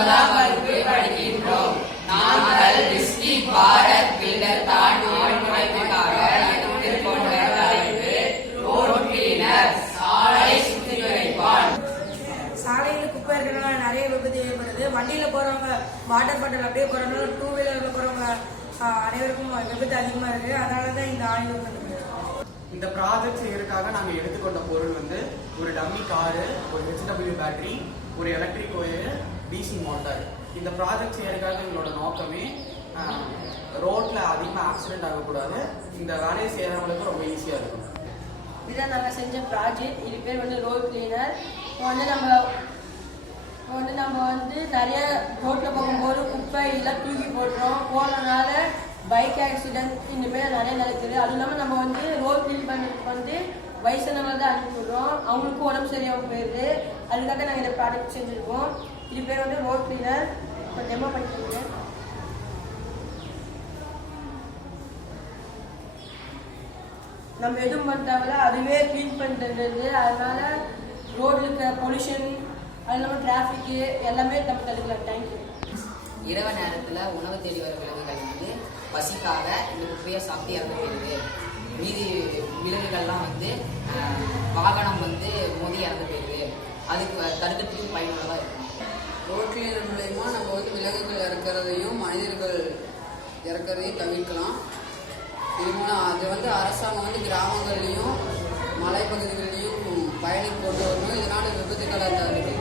9ஆம் வகுப்பு படிக்கின்றோம். நாங்கள் டிஸ்ட்ரிக்ட் பாரத் பில்டர் தான் ஆய்வுக்காக எடுத்துக்கொண்ட தலைப்பு ரோட் கிளீனர், சாலை சுத்திகரிப்பான். சாலையில் குப்பை இருக்கிறனால நிறைய விபத்து ஏற்படுது. வண்டியில போறவங்க வாட்டர் பாட்டில் அப்படியே போறவங்க, 2 வீலர்ல போறவங்க அனைவருக்கும் விபத்து அதிகமா இருக்கு. அதனாலதான் இந்த ஆய்வு பண்ணுது. இந்த ப்ராஜெக்ட் செய்யறதுக்காக நாங்கள் எடுத்துக்கொண்ட பொருள் ஒரு டம்மி காரு, ஒரு HW பேட்டரி, ஒரு எலக்ட்ரிக் ஒயர், DC மோட்டார். இந்த ப்ராஜெக்ட் செய்யறதுக்காக எங்களோட நோக்கமே ரோட்ல அதிகமாக ஆக்சிடென்ட் ஆகக்கூடாது. இந்த வேலையை செய்யறவங்களுக்கு ரொம்ப ஈஸியா இருக்கும். இதான் நாங்கள் செஞ்ச ப்ராஜெக்ட். இது பேர் ரோட் கிளீனர். நம்ம நிறைய ரோட்ல போகும்போது குப்பை இதெல்லாம் தூக்கி போடுறனால பைக் ஆக்சிடென்ட் இந்த மாதிரி நிறைய நடக்குது. அதுவும் இல்லாமல் நம்ம ரோட் கிளீன் பண்ணுறதுக்கு வயசானவங்க தான் அனுப்பிவிடுறோம். அவங்களுக்கும் உடம்பு சரியாக போயிடுது. அதுக்காக நாங்கள் இந்த ப்ராடக்ட் செஞ்சுருக்கோம். இது பேர் ரோட் கிளீனர். இப்போ டெமோ பண்ணிட்டு நம்ம எதுவும் பண்ணுறாங்களோ அதுவே க்ளீன் பண்ணிட்டு, அதனால ரோட்ல இருக்க பொல்யூஷன், அது இல்லாமல் டிராஃபிக்கு எல்லாமே நம்ம தடுக்கலாம். தேங்க்யூ. இரவு நேரத்தில் உணவு தேடி வர விலங்குகள் பசிக்காக இந்த குப்பையை சாப்பிட்டு இறந்து போயிடுது. மீதி விலங்குகள்லாம் வாகனம் மோதி இறந்து போயிடுது. அதுக்கு தடுக்கிறதுக்கு பயனுள்ளதாக இருக்கும். ரோட் கிளீனர் மூலயமா நம்ம விலங்குகள் இறக்கிறதையும் மனிதர்கள் இறக்கிறதையும் தவிர்க்கலாம். இது மூலம் அது அரசாங்கம் கிராமங்கள்லையும் மலைப்பகுதிகள்லையும் பயணிக்கு கொண்டு வரணும். இதனால விபத்துக்களை தவிர்க்கலாம்.